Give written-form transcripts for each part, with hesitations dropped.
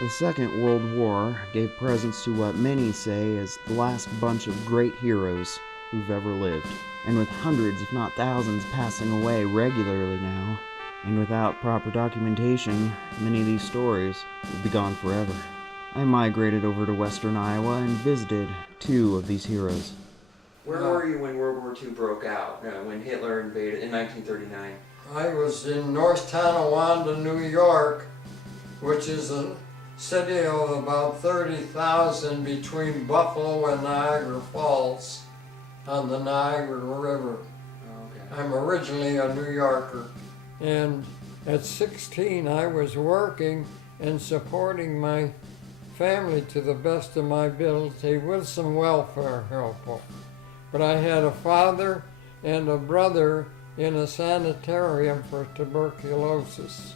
The Second World War gave presence to what many say is the last bunch of great heroes who've ever lived. And with hundreds, if not thousands, passing away regularly now, and without proper documentation, many of these stories will be gone forever. I migrated over to western Iowa and visited two of these heroes. Where were you when World War II broke out, when Hitler invaded in 1939? I was in North Tonawanda, New York, which is a city of about 30,000 between Buffalo and Niagara Falls on the Niagara River. Okay. I'm originally a New Yorker. And at 16, I was working and supporting my family to the best of my ability with some welfare help. But I had a father and a brother in a sanitarium for tuberculosis.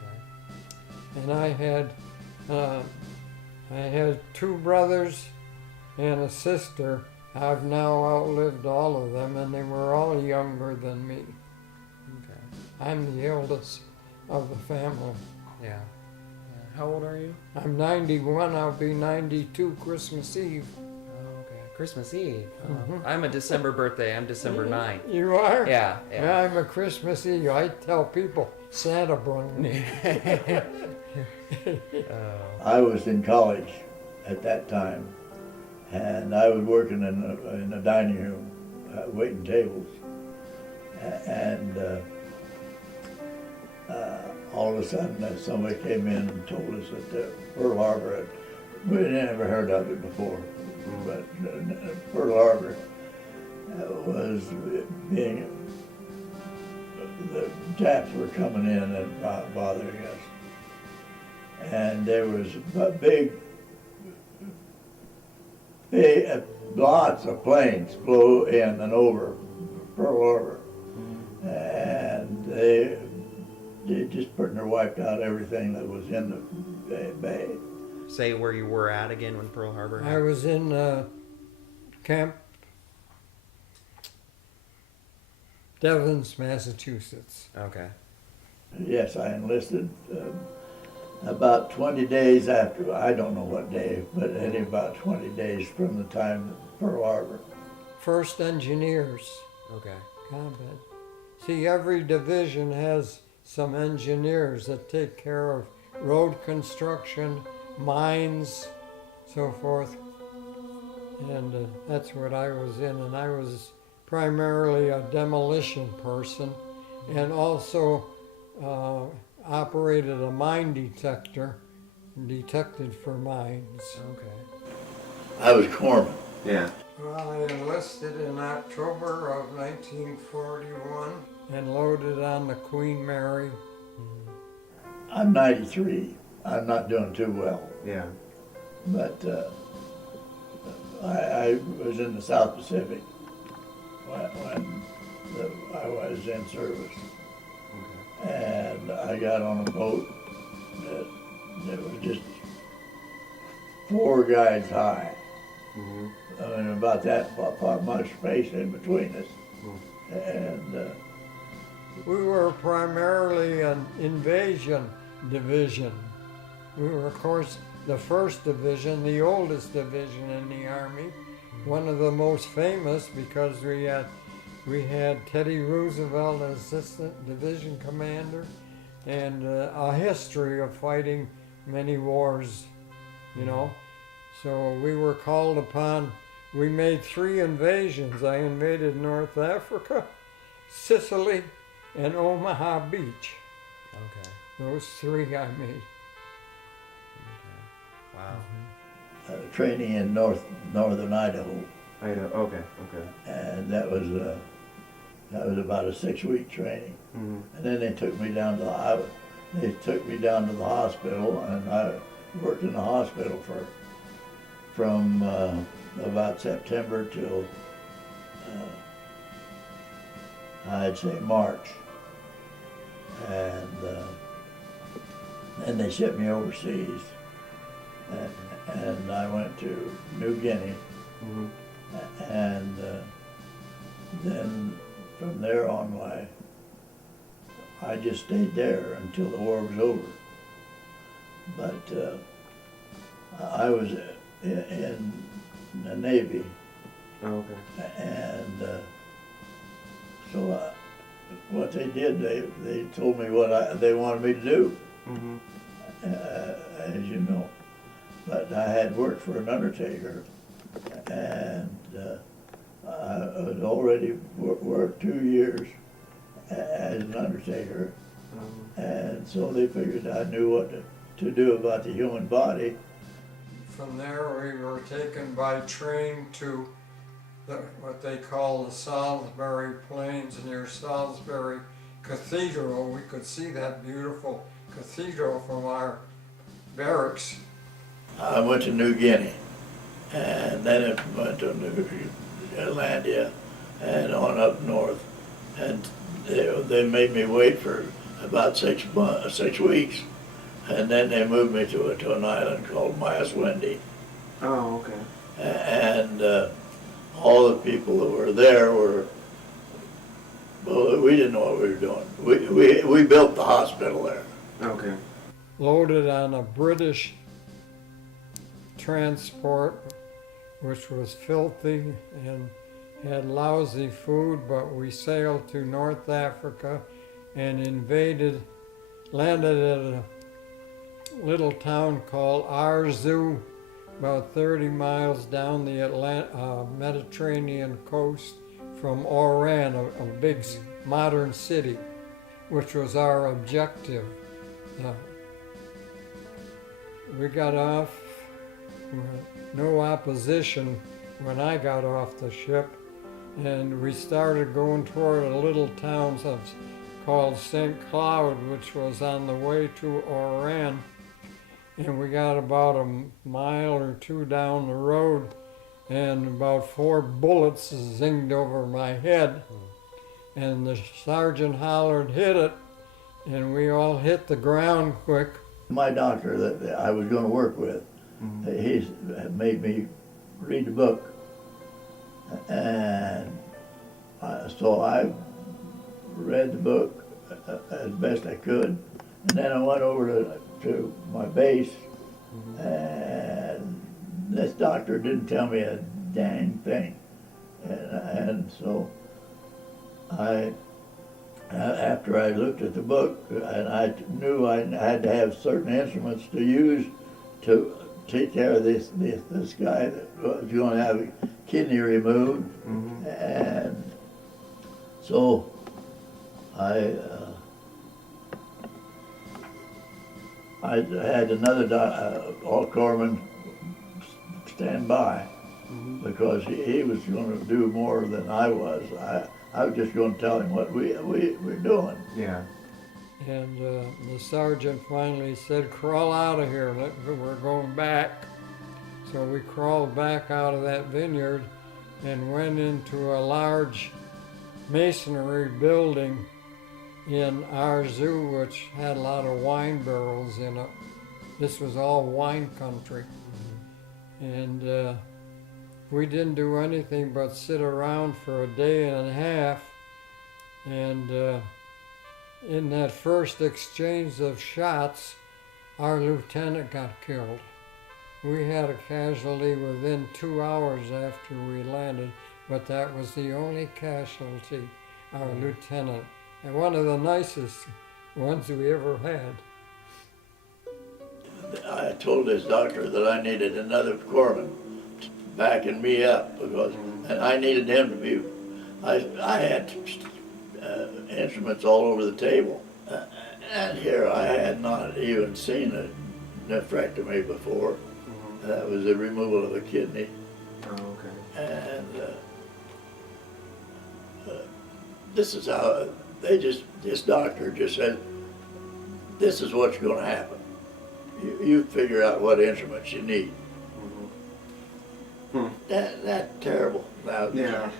Okay. And I had two brothers and a sister. I've now outlived all of them, and they were all younger than me. Okay. I'm the eldest of the family. Yeah. How old are you? I'm 91, I'll be 92 Christmas Eve. Oh, okay. Christmas Eve. Mhm. I'm a December birthday. I'm December 9th. You are? Yeah. Yeah, I'm a Christmas Eve. I tell people, Santa brought me. I was in college at that time, and I was working in a dining room, waiting tables, and all of a sudden somebody came in and told us that Pearl Harbor, we had never heard of it before, but Pearl Harbor was being, the Japs were coming in and bothering us. And there was big, lots of planes flew in and over Pearl Harbor. And they just pretty much wiped out everything that was in the bay. Say where you were at again when Pearl Harbor happened. I was in Camp Devens, Massachusetts. Okay. Yes, I enlisted about 20 days after, I don't know what day, but about 20 days from the time of Pearl Harbor. First Engineers. Okay. Combat. See, every division has some engineers that take care of road construction, mines, so forth. And that's what I was in, and I was primarily a demolition person, and also operated a mine detector, detected for mines. Okay. I was corpsman. Yeah. Well, I enlisted in October of 1941 and loaded on the Queen Mary. I'm 93. I'm not doing too well, Yeah. but I was in the South Pacific when I was in service. Okay. And I got on a boat that was just 4 guys high. Mm-hmm. I mean, about that much space in between us. Mm-hmm. And We were primarily an invasion division. We were, of course, the 1st Division, the oldest division in the Army, one of the most famous because we had Teddy Roosevelt as assistant division commander, and a history of fighting many wars, you know. So we were called upon. We made 3 invasions. I invaded North Africa, Sicily, and Omaha Beach. Okay. Those 3 I made. Okay. Wow. training in northern Idaho. Okay. And that was about a 6-week training. Mm-hmm. And then they took me down to the hospital, and I worked in the hospital from about September till I'd say March. And then they shipped me overseas, and I went to New Guinea. Mm-hmm. And then from there on, I just stayed there until the war was over. But I was in the Navy, Oh, okay. and so what they did, they told me what they wanted me to do, Mm-hmm. as you know. But I had worked for an undertaker, and I had already worked 2 years as an undertaker, and so they figured I knew what to do about the human body. From there, we were taken by train to what they call the Salisbury Plains near Salisbury Cathedral. We could see that beautiful cathedral from our barracks. I went to New Guinea, and then it went to New Zealandia, and on up north. And they made me wait for about 6 weeks, and then they moved me to an island called Mayaswindi. Oh, okay. And all the people that were there were, well, we didn't know what we were doing. We built the hospital there. Okay. Loaded on a British transport, which was filthy and had lousy food, but we sailed to North Africa and landed at a little town called Arzu, about 30 miles down the Mediterranean coast from Oran, a big modern city, which was our objective. We got off, no opposition when I got off the ship, and we started going toward a little town called St. Cloud, which was on the way to Oran. And we got about a mile or two down the road, and about 4 bullets zinged over my head. And the sergeant hollered, "Hit it!" And we all hit the ground quick. My doctor that I was going to work with, he made me read the book. And so I read the book as best I could. And then I went over to my base, and this doctor didn't tell me a dang thing. And so after I looked at the book, and I knew I had to have certain instruments to use to take care of this guy that was going to have a kidney removed. And so I had another all-corpsman stand by, because he was going to do more than I was. I was just going to tell him what we were doing. Yeah. And the sergeant finally said, "Crawl out of here, we're going back." So we crawled back out of that vineyard and went into a large masonry building in Arzu, which had a lot of wine barrels in it. This was all wine country. And we didn't do anything but sit around for a day and a half. And in that first exchange of shots, our lieutenant got killed. We had a casualty within 2 hours after we landed, but that was the only casualty, our lieutenant, and one of the nicest ones we ever had. I told this doctor that I needed another corpsman backing me up, because, and I needed him to be, I had instruments all over the table, and here I had not even seen a nephrectomy before. That was the removal of a kidney. Oh, okay. And this is how this doctor just said, "This is what's going to happen. You figure out what instruments you need." That's terrible. Now, Yeah.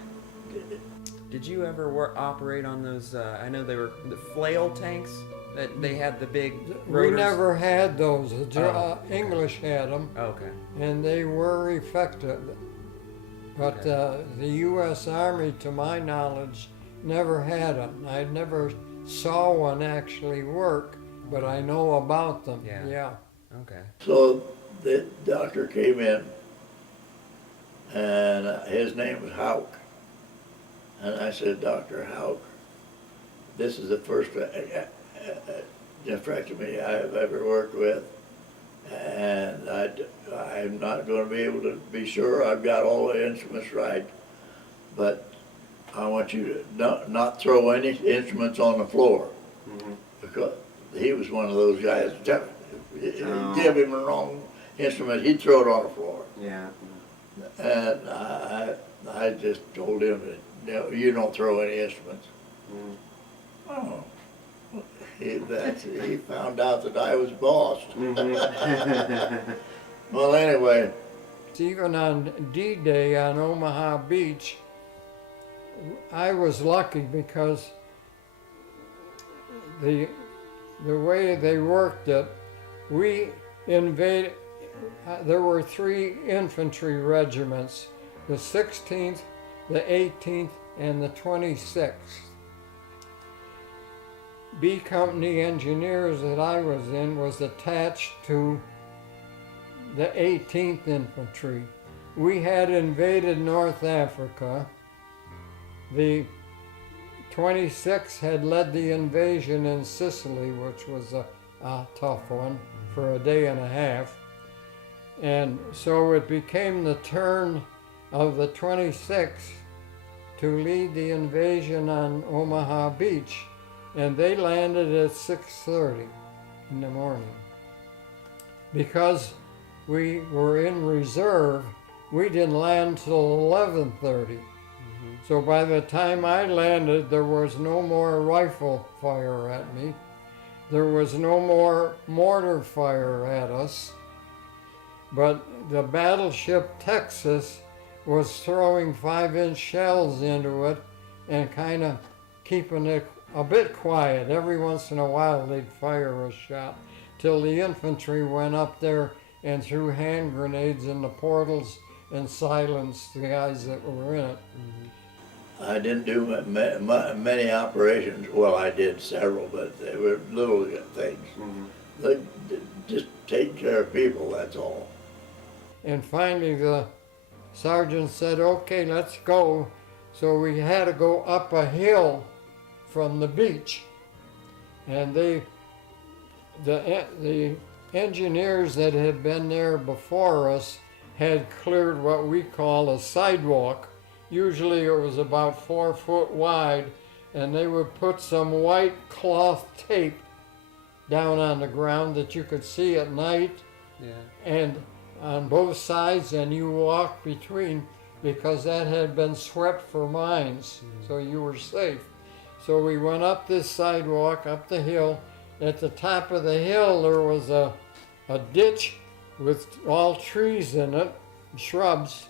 Did you ever operate on those, I know they were the flail tanks, that they had the big rotors? We never had those. Okay. English had them, Okay. and they were effective. But the U.S. Army, to my knowledge, never had them. I never saw one actually work, but I know about them. Yeah. Yeah. Okay. So the doctor came in, and his name was Hauk. And I said, Dr. Hauk, this is the first nephrectomy I've ever worked with, and I'm not going to be able to be sure I've got all the instruments right, but I want you to not throw any instruments on the floor, because he was one of those guys, give him the wrong instrument, he'd throw it on the floor. Yeah. And I just told him that, no, you don't throw any instruments. Oh, he found out that I was boss. Well, anyway. Even on D-Day on Omaha Beach, I was lucky because the way they worked it, we invaded. There were 3 infantry regiments: the 16th, the 18th, and the 26th. B Company Engineers that I was in was attached to the 18th Infantry. We had invaded North Africa. The 26th had led the invasion in Sicily, which was a tough one for a day and a half. And so it became the turn of the 26th to lead the invasion on Omaha Beach. And they landed at 6:30 in the morning. Because we were in reserve, we didn't land till 11:30. So by the time I landed, there was no more rifle fire at me. There was no more mortar fire at us. But the battleship Texas was throwing 5-inch shells into it and kind of keeping it a bit quiet. Every once in a while they'd fire a shot till the infantry went up there and threw hand grenades in the portals and silenced the guys that were in it. I didn't do many operations. Well, I did several, but they were little things. They just take care of people, that's all. And finally the sergeant said, okay, let's go. So we had to go up a hill from the beach. And the engineers that had been there before us had cleared what we call a sidewalk. Usually it was about 4 foot wide, and they would put some white cloth tape down on the ground that you could see at night. And on both sides, and you walk between, because that had been swept for mines, so you were safe. So we went up this sidewalk, up the hill. At the top of the hill there was a ditch with all trees in it, shrubs,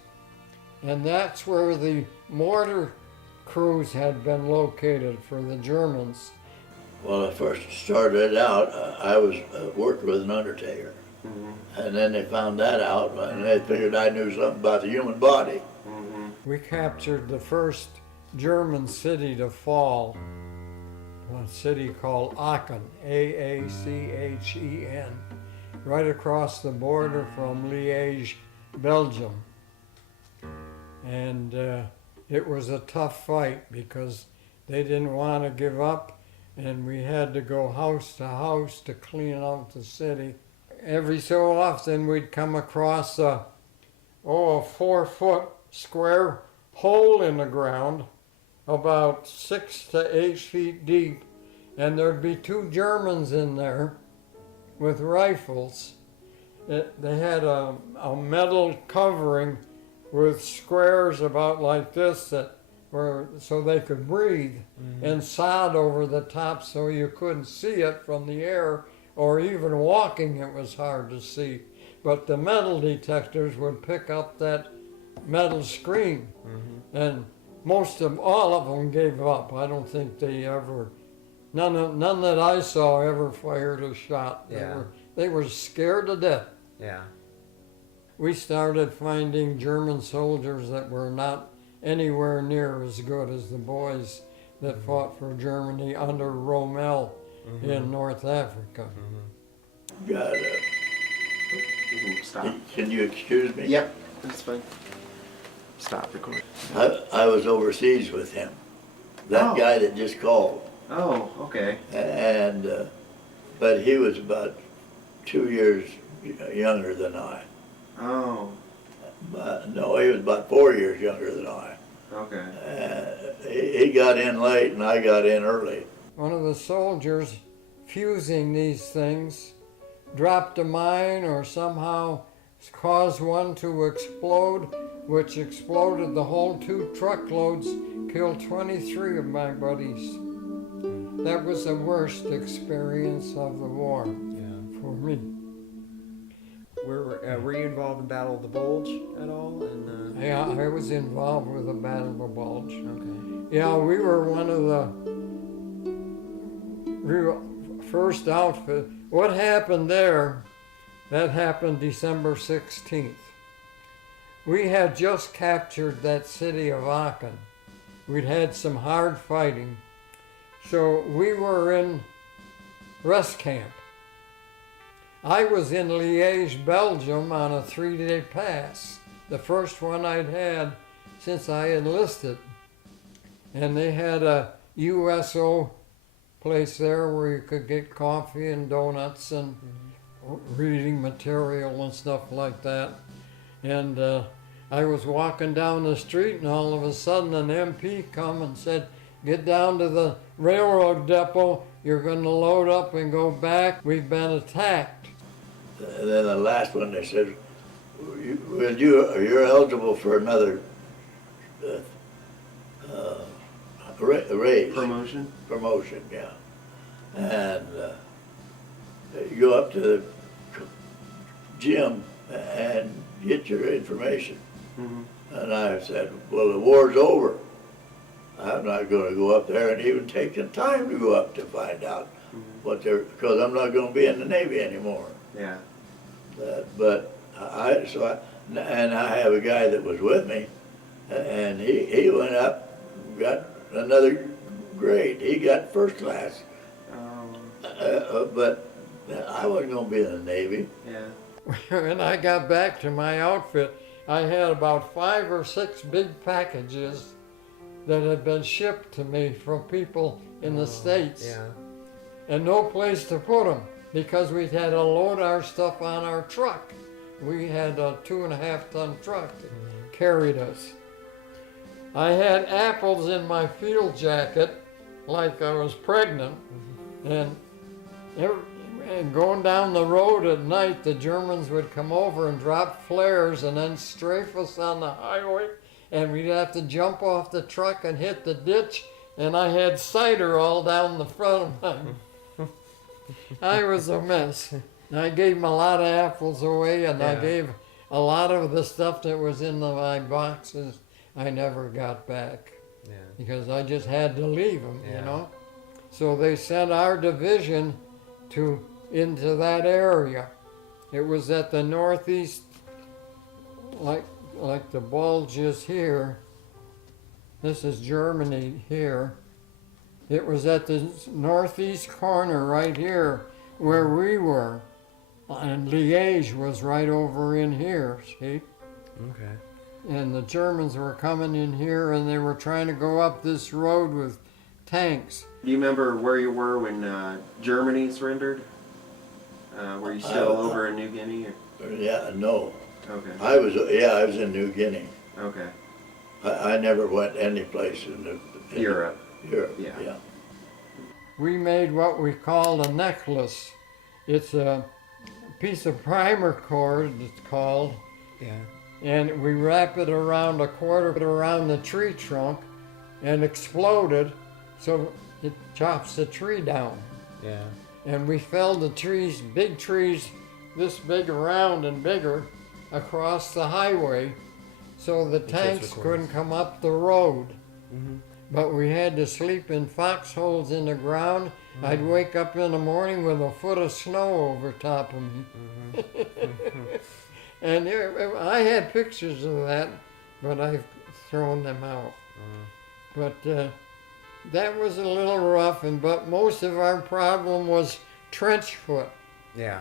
and that's where the mortar crews had been located for the Germans. Well, I first started out, I was worked with an undertaker. And then they found that out, and they figured I knew something about the human body. We captured the first German city to fall, a city called Aachen, A-A-C-H-E-N, right across the border from Liège, Belgium. And it was a tough fight because they didn't want to give up, and we had to go house to house to clean out the city. Every so often we'd come across a 4-foot square hole in the ground, about 6 to 8 feet deep, and there'd be 2 Germans in there with rifles. They had a metal covering with squares about like this that were so they could breathe, and sod over the top so you couldn't see it from the air, or even walking it was hard to see. But the metal detectors would pick up that metal screen, and all of them gave up. I don't think they ever, none that I saw ever fired a shot. They were scared to death. We started finding German soldiers that were not anywhere near as good as the boys that fought for Germany under Rommel in North Africa. Got You can stop. Can you excuse me? Yep, that's fine. Stop recording. I was overseas with him. That Oh. guy that just called. Oh, okay. And, but he was about 2 years younger than I. Oh, But, no, he was about 4 years younger than I. okay. He got in late and I got in early. One of the soldiers fusing these things dropped a mine or somehow caused one to explode, which exploded the whole 2 truckloads, killed 23 of my buddies. That was the worst experience of the war for me. Were you involved in Battle of the Bulge at all? And Yeah, I was involved with the Battle of the Bulge. okay. Yeah, we were one of the first outfit. What happened there, that happened December 16th. We had just captured that city of Aachen. We'd had some hard fighting. So we were in rest camp. I was in Liège, Belgium on a 3-day pass, the first one I'd had since I enlisted. And they had a USO place there where you could get coffee and donuts and reading material and stuff like that. And I was walking down the street and all of a sudden an MP come and said, "Get down to the railroad depot, you're going to load up and go back, we've been attacked." And then the last one, they said, you're eligible for another raise. Promotion? Yeah. And you go up to the gym and get your information. Mm-hmm. And I said, well, the war's over. I'm not going to go up there and even take the time to go up to find out what they're, because I'm not going to be in the Navy anymore. Yeah. But I have a guy that was with me, and he went up, got another grade. He got first class. But I wasn't going to be in the Navy. Yeah. When I got back to my outfit, I had about 5 or 6 big packages that had been shipped to me from people in the States. Yeah. And no place to put them because we had to load our stuff on our truck. We had a 2.5-ton truck that carried us. I had apples in my field jacket like I was pregnant. And going down the road at night, the Germans would come over and drop flares and then strafe us on the highway, and we'd have to jump off the truck and hit the ditch, and I had cider all down the front of mine. I was a mess. I gave them a lot of apples away, and I gave a lot of the stuff that was in my boxes I never got back because I just had to leave them, you know. So they sent our division into that area. It was at the northeast, like the bulge is here. This is Germany here. It was at the northeast corner right here where we were. And Liège was right over in here, see? Okay. And the Germans were coming in here and they were trying to go up this road with tanks. Do you remember where you were when Germany surrendered? Were you still over in New Guinea? Or? Yeah, no. Okay. I was in New Guinea. Okay. I never went any place in Europe. Europe, Yeah. yeah. We made what we called a necklace. It's a piece of primer cord, it's called, Yeah. and we wrap it around a quarter around the tree trunk and explode it so it chops the tree down. Yeah. And we felled the trees, big trees, this big around and bigger, across the highway so the tanks couldn't come up the road. But we had to sleep in foxholes in the ground. I'd wake up in the morning with a foot of snow over top of me. And I had pictures of that, but I've thrown them out. But that was a little rough, but most of our problem was trench foot. Yeah.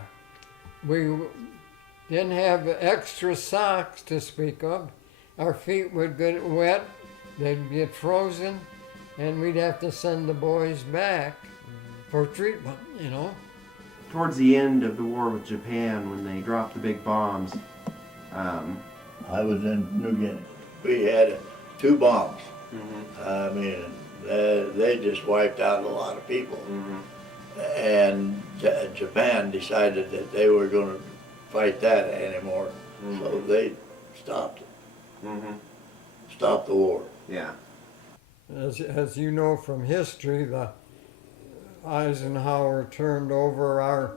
didn't have extra socks to speak of. Our feet would get wet, they'd get frozen, and we'd have to send the boys back for treatment, you know. Towards the end of the war with Japan, when they dropped the big bombs, I was in New Guinea. We had 2 bombs. mhm, I mean, they just wiped out a lot of people. mhm, And Japan decided that they were going to fight that anymore, so they stopped it, mhm, stopped the war. yeah, As you know from history, the Eisenhower turned over our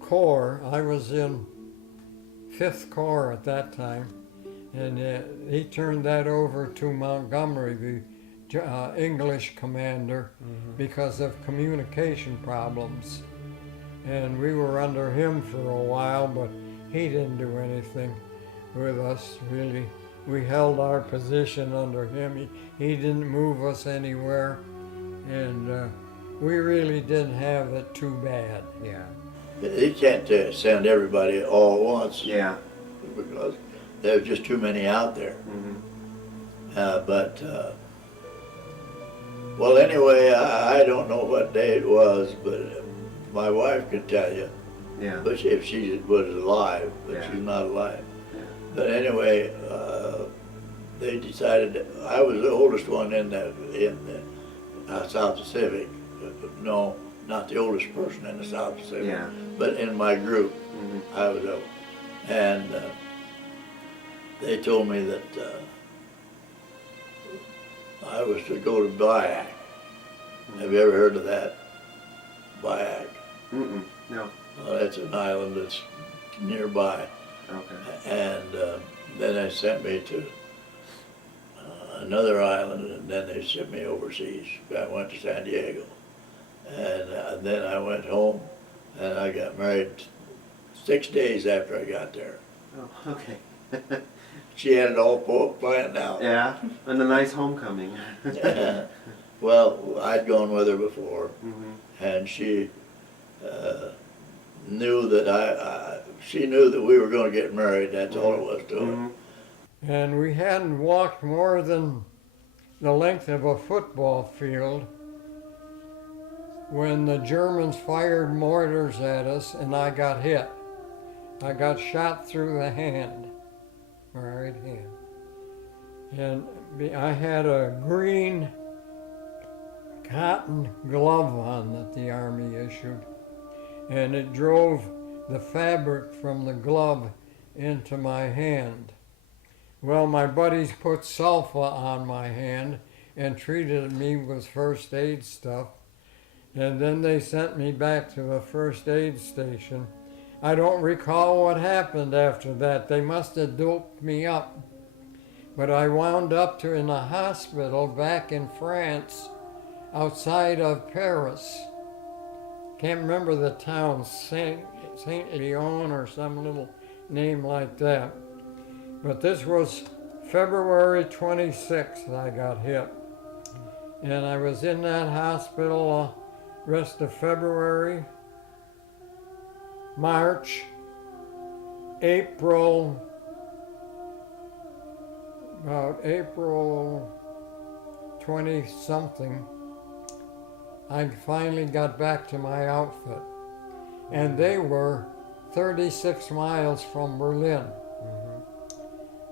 corps. I was in 5th Corps at that time, and he turned that over to Montgomery, the English commander, because of communication problems. And we were under him for a while, but he didn't do anything with us, really. We held our position under him. He didn't move us anywhere, and we really didn't have it too bad. Yeah. He can't send everybody all at once yeah, because there's just too many out there. mhm, Well, anyway, I don't know what day it was, but my wife could tell you. yeah, But if she was alive, but Yeah. she's not alive. Yeah. But anyway, they decided I was the oldest one in the South Pacific. No, not the oldest person in the South Pacific, yeah, but in my group, mhm, I was old. And they told me that I was to go to Bayak. Have you ever heard of that? Bayak. mm-mm, no, Well, that's an island that's nearby. okay, And then they sent me to another island, and then they sent me overseas. I went to San Diego. And then I went home, and I got married 6 days after I got there. oh, okay, She had it all planned out. yeah, and a nice homecoming, Well, I'd gone with her before, mhm, and she knew that she knew that we were going to get married. That's all it was to it. mhm, And we hadn't walked more than the length of a football field when the Germans fired mortars at us and I got hit. I got shot through the hand, my right hand. And I had a green cotton glove on that the Army issued, and it drove the fabric from the glove into my hand. Well, my buddies put sulfa on my hand and treated me with first aid stuff, and then they sent me back to the first aid station. I don't recall what happened after that. They must have doped me up. But I wound up in a hospital back in France, outside of Paris. Can't remember the town, Saint Leon or some little name like that. But this was February 26th I got hit. And I was in that hospital rest of February, March, April, about April 20 something, I finally got back to my outfit. And they were 36 miles from Berlin.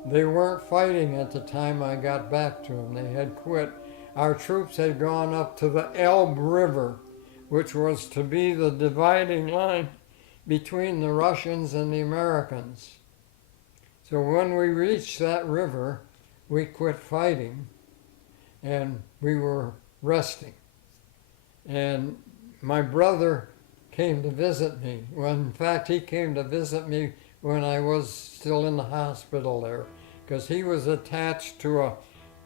They weren't fighting at the time I got back to them. They had quit. Our troops had gone up to the Elbe River, which was to be the dividing line between the Russians and the Americans. So when we reached that river, we quit fighting and we were resting. And my brother came to visit me. Well, in fact, he came to visit me when I was still in the hospital there, because he was attached to a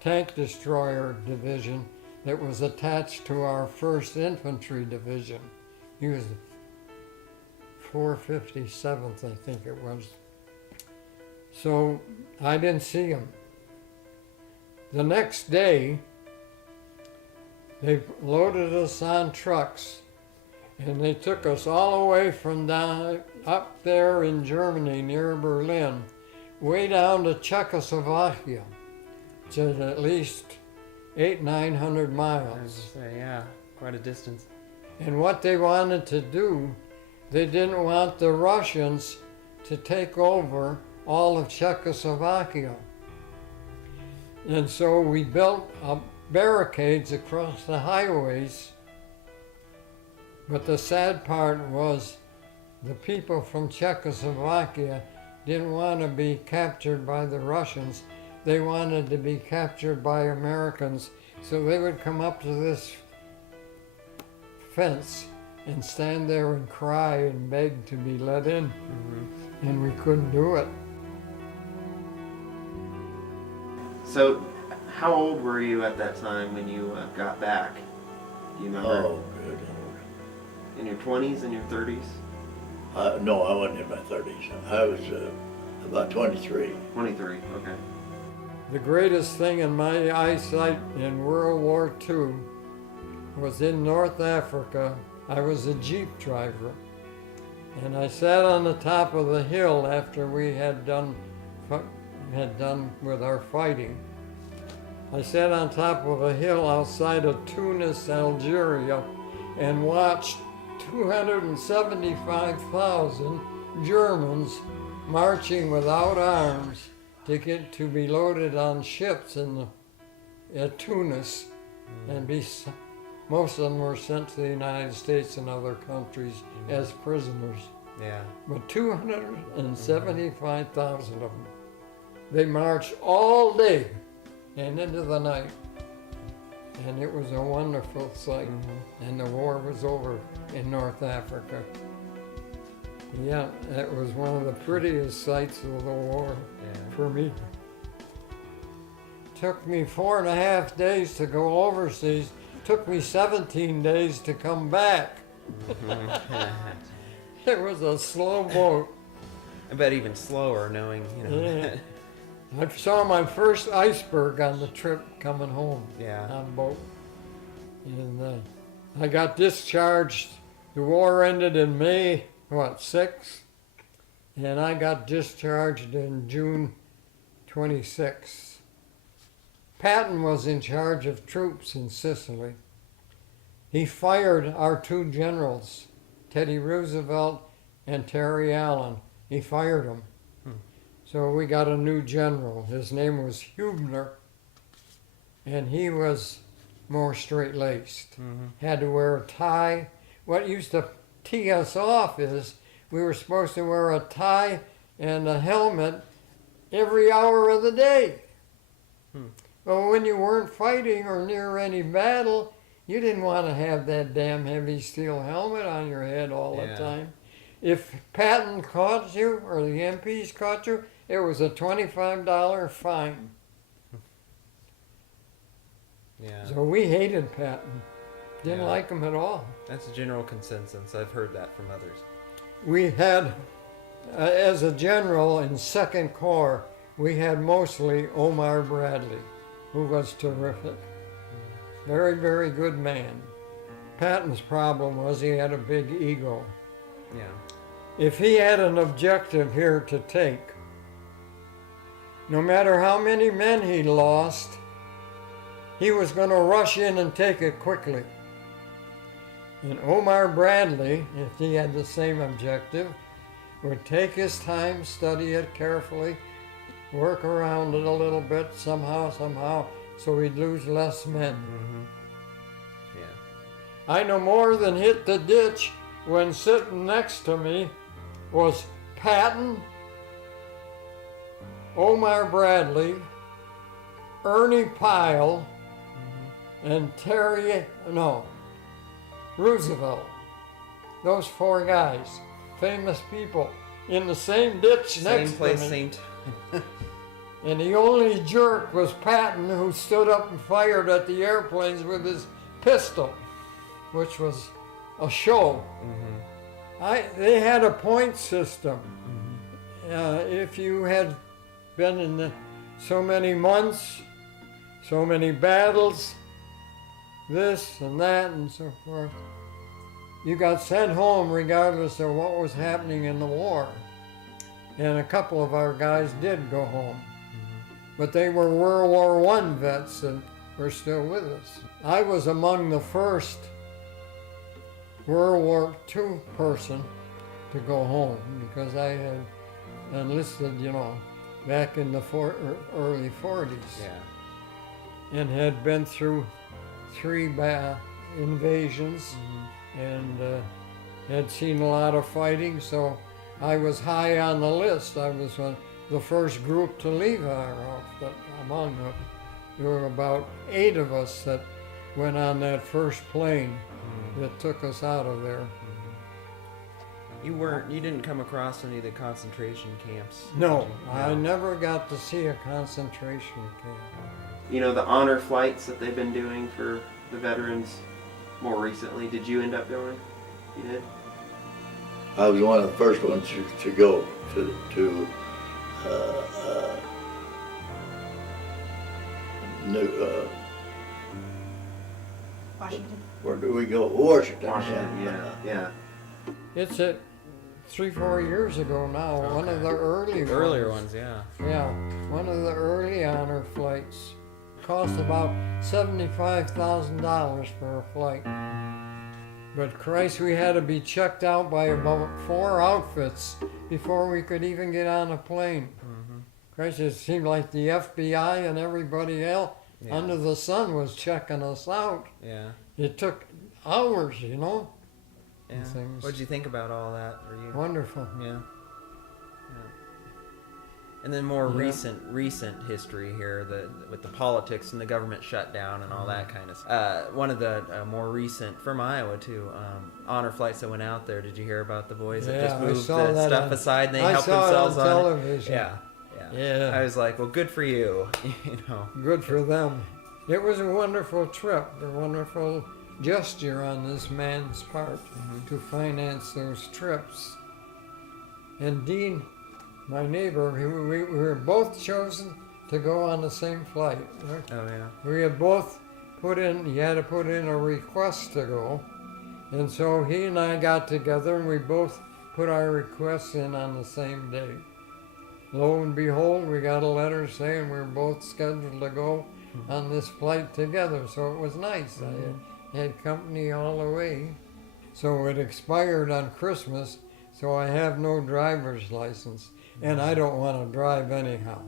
tank destroyer division that was attached to our 1st Infantry Division. He was 457th, I think it was. So I didn't see him. The next day, they loaded us on trucks And they took us all the way from down up there in Germany near Berlin, way down to Czechoslovakia, which is at least 900 I was miles. gonna say, yeah, quite a distance. And what they wanted to do, they didn't want the Russians to take over all of Czechoslovakia. And so we built barricades across the highways. But the sad part was the people from Czechoslovakia didn't want to be captured by the Russians. They wanted to be captured by Americans. So they would come up to this fence and stand there and cry and beg to be let in. And we couldn't do it. So, how old were you at that time when you got back? Do you remember? Oh, good Lord. In your 20s and your 30s? No, I wasn't in my 30s. I was about 23. 23, okay. The greatest thing in my eyesight in World War II was in North Africa. I was a Jeep driver. And I sat on the top of the hill after we had done with our fighting. I sat on top of a hill outside of Tunis, Algeria, and watched 275,000 Germans marching without arms to get to be loaded on ships at Tunis, and most of them were sent to the United States and other countries as prisoners. Yeah. But 275,000 of them. They marched all day and into the night. And it was a wonderful sight. And the war was over in North Africa. Yeah, that was one of the prettiest sights of the war for me. Took me 4.5 days to go overseas. Took me 17 days to come back. It was a slow boat. I bet even slower knowing, you know. Yeah. I saw my first iceberg on the trip coming home Yeah. on boat. And I got discharged. The war ended in May, 6th? And I got discharged in June 26th. Patton was in charge of troops in Sicily. He fired our two generals, Teddy Roosevelt and Terry Allen. He fired them. So we got a new general. His name was Hubner, and he was more straight-laced. Had to wear a tie. What used to tee us off is we were supposed to wear a tie and a helmet every hour of the day. But when you weren't fighting or near any battle, you didn't want to have that damn heavy steel helmet on your head all the time. If Patton caught you or the MPs caught you, it was a $25 fine. Yeah. So we hated Patton. Didn't Yeah. like him at all. That's a general consensus. I've heard that from others. We had, as a general in Second Corps, we had mostly Omar Bradley, who was terrific. Very, very good man. Patton's problem was he had a big ego. Yeah. If he had an objective here to take, no matter how many men he lost, he was going to rush in and take it quickly. And Omar Bradley, if he had the same objective, would take his time, study it carefully, work around it a little bit somehow, so he'd lose less men. Yeah. I no more than hit the ditch when sitting next to me was Patton, Omar Bradley, Ernie Pyle, and Roosevelt. Those four guys, famous people, in the same ditch next Same place, to me. same time. And the only jerk was Patton, who stood up and fired at the airplanes with his pistol, which was a show. They had a point system. If you had been in so many months, so many battles, this and that and so forth. you got sent home regardless of what was happening in the war. And a couple of our guys did go home. But they were World War I vets and were still with us. I was among the first World War II person to go home because I had enlisted, back in the early 40s. Yeah. And had been through 3 invasions and had seen a lot of fighting, so I was high on the list. I was the first group to leave our outfit. Among them, there were about 8 of us that went on that first plane that took us out of there. You didn't come across any of the concentration camps? No, did you? I never got to see a concentration camp. The honor flights that they've been doing for the veterans more recently, did you end up going? You did? I was one of the first ones to go to Washington. where do we go? Washington. Washington, yeah. It's 3-4 years ago now. Okay. One of the Earlier ones, yeah. Yeah, one of the early honor flights cost about $75,000 for a flight. But Christ, we had to be checked out by about 4 outfits before we could even get on a plane. Christ, it seemed like the FBI and everybody else Yeah. under the sun was checking us out. Yeah. It took hours, Yeah. things. What'd you think about all that? Were you? Wonderful. Yeah. And then more Yeah. recent history here, with the politics and the government shutdown and all that kind of stuff. One of the more recent, from Iowa too, honor flights that went out there. Did you hear about the boys that just Yeah, I moved saw the that stuff on- aside and they I helped saw it themselves on on it? television. Yeah. Yeah. I was like, well, good for you. Good for them. It was a wonderful trip, a wonderful gesture on this man's part to finance those trips. And Dean, my neighbor, we were both chosen to go on the same flight. Right? Oh yeah. We had both he had to put in a request to go. And so he and I got together and we both put our requests in on the same day. Lo and behold, we got a letter saying we were both scheduled to go on this flight together, so it was nice. I had company all the way. So it expired on Christmas, so I have no driver's license, and I don't want to drive anyhow.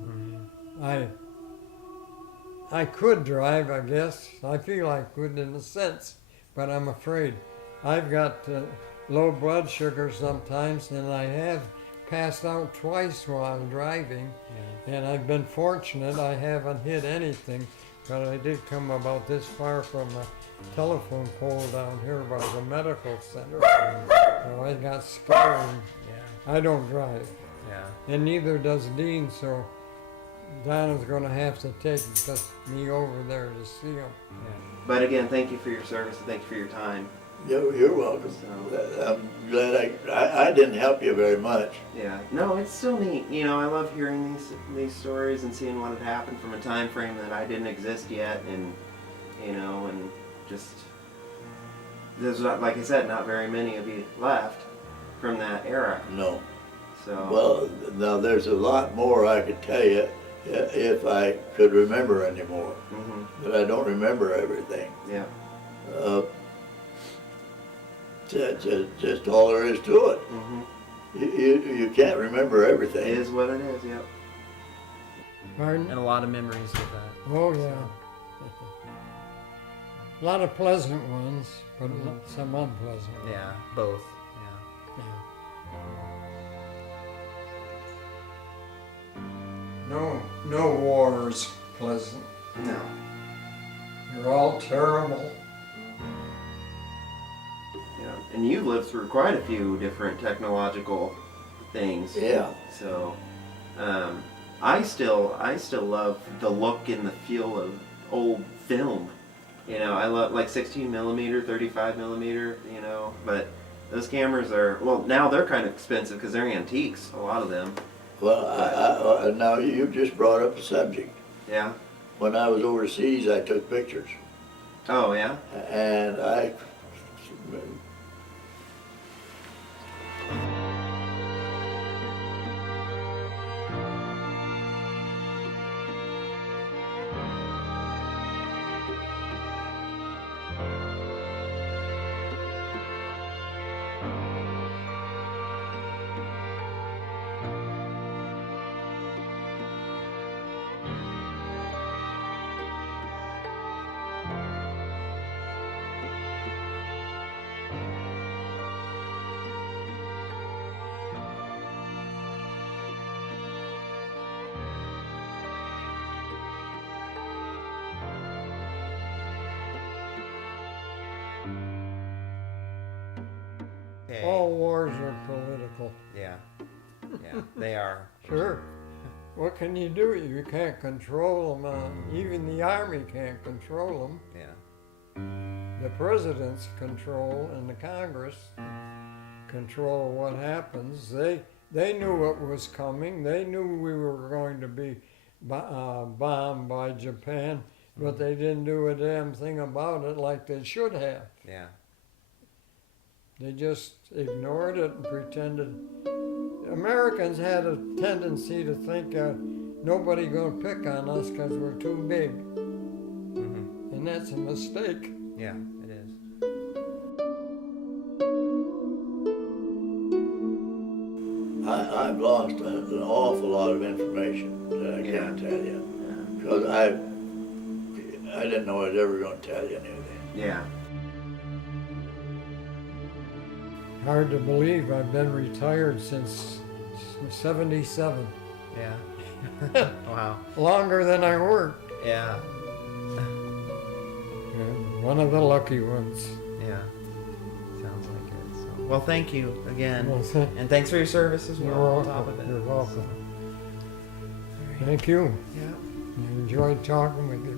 I could drive, I guess. I feel I could in a sense, but I'm afraid. I've got low blood sugar sometimes, and I have passed out twice while driving, and I've been fortunate. I haven't hit anything, but I did come about this far from a telephone pole down here by the medical center. So I got scared. Yeah. I don't drive, Yeah. and neither does Dean, so Donna's going to have to take me over there to see him. But again, thank you for your service and thank you for your time. You're welcome. So, I'm glad I didn't help you very much. yeah. No, it's still neat. I love hearing these stories and seeing what had happened from a time frame that I didn't exist yet, and and just there's not, like I said, not very many of you left from that era. No. So Well, now there's a lot more I could tell you if I could remember anymore, but I don't remember everything. yeah. Just all there is to it. You can't remember It everything. is what it is. Yep. Pardon? And a lot of memories with that. Oh, yeah. A lot of pleasant ones, but some unpleasant. Yeah. Both. Yeah. No war is pleasant. No. You're all terrible. Yeah. And you've lived through quite a few different technological things. Yeah. So, I still love the look and the feel of old film. I love like 16 millimeter, 35 millimeter. But those cameras are now they're kind of expensive because they're antiques. A lot of them. Well, now you just brought up a subject. Yeah. When I was overseas, I took pictures, Oh yeah. and okay. All wars are political. Yeah. Yeah, they are. Sure. What can you do? You can't control them. Even the army can't control them. Yeah. The presidents control and the Congress control what happens. They knew what was coming. They knew we were going to be bombed by Japan, but they didn't do a damn thing about it like they should have. Yeah. They just ignored it and pretended. Americans had a tendency to think nobody gonna pick on us because we're too big, and that's a mistake. Yeah, it is. I've lost an awful lot of information that I can't tell you. Because I didn't know I was ever going to tell you anything. Yeah. Hard to believe I've been retired since 77. Yeah. Wow. Longer than I worked. Yeah. Yeah, one of the lucky ones. Yeah. Sounds like it. So, well, thank you again. Well, And thanks for your service as well. You're on top of welcome. it. You're welcome. So, Thank you. yeah. I enjoyed talking with you.